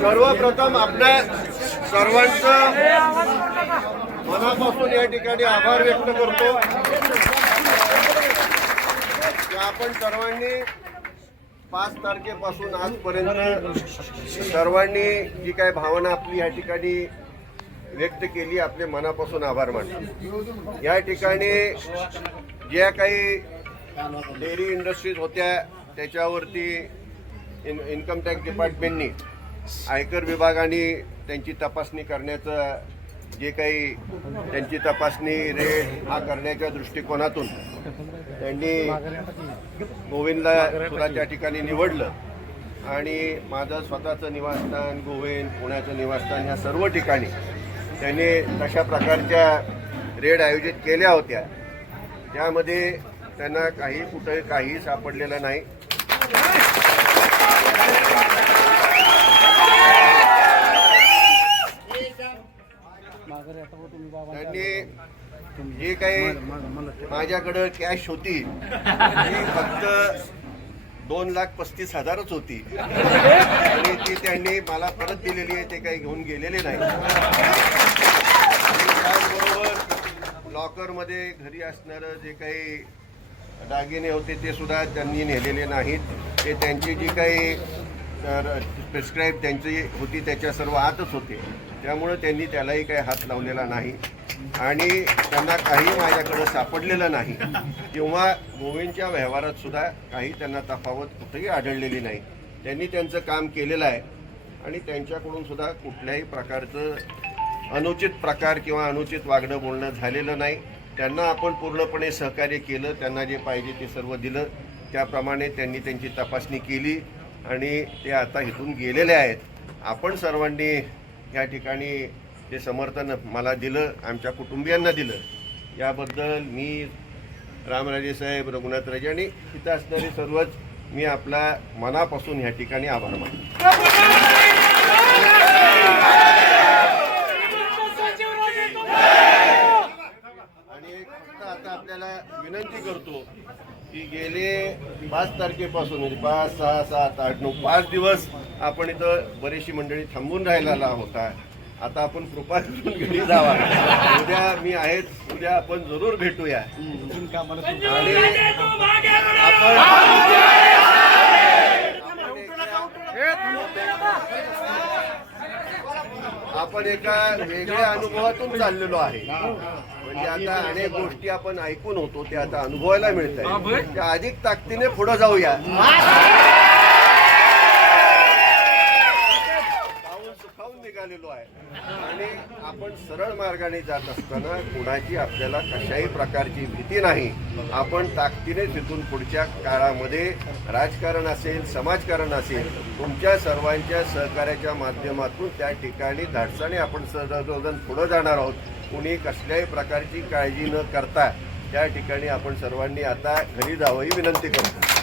सर्वप्रथम आपल्या सर्वांचं मनापासून या ठिकाणी आभार व्यक्त करतो. आपण सर्वांनी पाच तारखेपासून आजपर्यंत सर्वांनी जी काय भावना आपली या ठिकाणी व्यक्त केली आपले मनापासून आभार मानतो. या ठिकाणी ज्या काही डेअरी इंडस्ट्रीज होत्या त्याच्यावरती इन इन्कम टॅक्स डिपार्टमेंटनी आयकर विभागाने त्यांची तपासणी करण्याचं जे काही त्यांची तपासणी रेट हा करण्याच्या दृष्टिकोनातून त्यांनी गोविंदला सुद्धा त्या ठिकाणी निवडलं. आणि माझं स्वतःचं निवासस्थान गोविंद पुण्याचं निवासस्थान ह्या सर्व ठिकाणी त्यांनी तशा प्रकारच्या रेड आयोजित केल्या होत्या. त्यामध्ये त्यांना काही कुठे काही सापडलेलं नाही. त्यांनी जी काही माझ्याकडं कॅश होती. ती फक्त दोन लाख पस्तीस हजारच होती. आणि ती त्यांनी मला परत दिलेली आहे ते काही घेऊन गेलेले नाही. त्याचबरोबर लॉकरमध्ये घरी असणारं जे काही दागिने होते ते सुद्धा त्यांनी नेलेले नाहीत. ते त्यांची जी काही प्रिस्क्राईब त्यांची होती त्याच्या सर्व आतच होते. त्यामुळं त्यांनी त्यालाही काही हात लावलेला नाही. आणि त्यांना काही माझ्याकडं सापडलेलं नाही. किंवा गोविंदच्या व्यवहारात सुद्धा काही त्यांना तफावत कुठेही आढळलेली नाही. त्यांनी त्यांचं काम केलेलं आहे. आणि त्यांच्याकडून सुद्धा कुठल्याही प्रकारचं अनुचित प्रकार किंवा अनुचित वागणं बोलणं झालेलं नाही. त्यांना आपण पूर्णपणे सहकार्य केलं त्यांना जे पाहिजे ते सर्व दिलं. त्याप्रमाणे त्यांनी त्यांची तपासणी केली आणि ते आता इथून गेलेले आहेत. आपण सर्वांनी या ठिकाणी जे समर्थन मला दिलं आमच्या कुटुंबियांना दिलं याबद्दल मी रामराजे साहेब रघुनाथराजे आणि इथं असणारे सर्वच मी आपला मनापासून ह्या ठिकाणी आभार मानतो आणि एक फक्त आता आपल्याला विनंती करतो. की गेले पाच तारखेपासून म्हणजे पाच सहा सात आठ नऊ पाच दिवस आपण इथं बरीचशी मंडळी थांबून राहिलेला होता. आता आपण कृपा करून घरी जावा. उद्या मी आहेत उद्या आपण जरूर भेटूया. आणि आपण एका वेगळ्या अनुभवातून चाललेलो आहे. म्हणजे आता अनेक गोष्टी आपण ऐकून होतो ते आता अनुभवायला मिळत आहे त्या अधिक ताकदीने पुढे जाऊया. निघालेलो आहे. आणि आपण सरळ मार्गाने जात असताना कुणाची आपल्याला कशाही प्रकारची भीती नाही. आपण ताकदीने तिथून पुढच्या काळामध्ये राजकारण असेल समाजकारण असेल तुमच्या सर्वांच्या सहकार्याच्या माध्यमातून त्या ठिकाणी धाडसाने आपण सर्वजण पुढे जाणार आहोत. कुणी कसल्याही प्रकारची काळजी न करता त्या ठिकाणी आपण सर्वांनी आता घरी जावं ही विनंती करतो.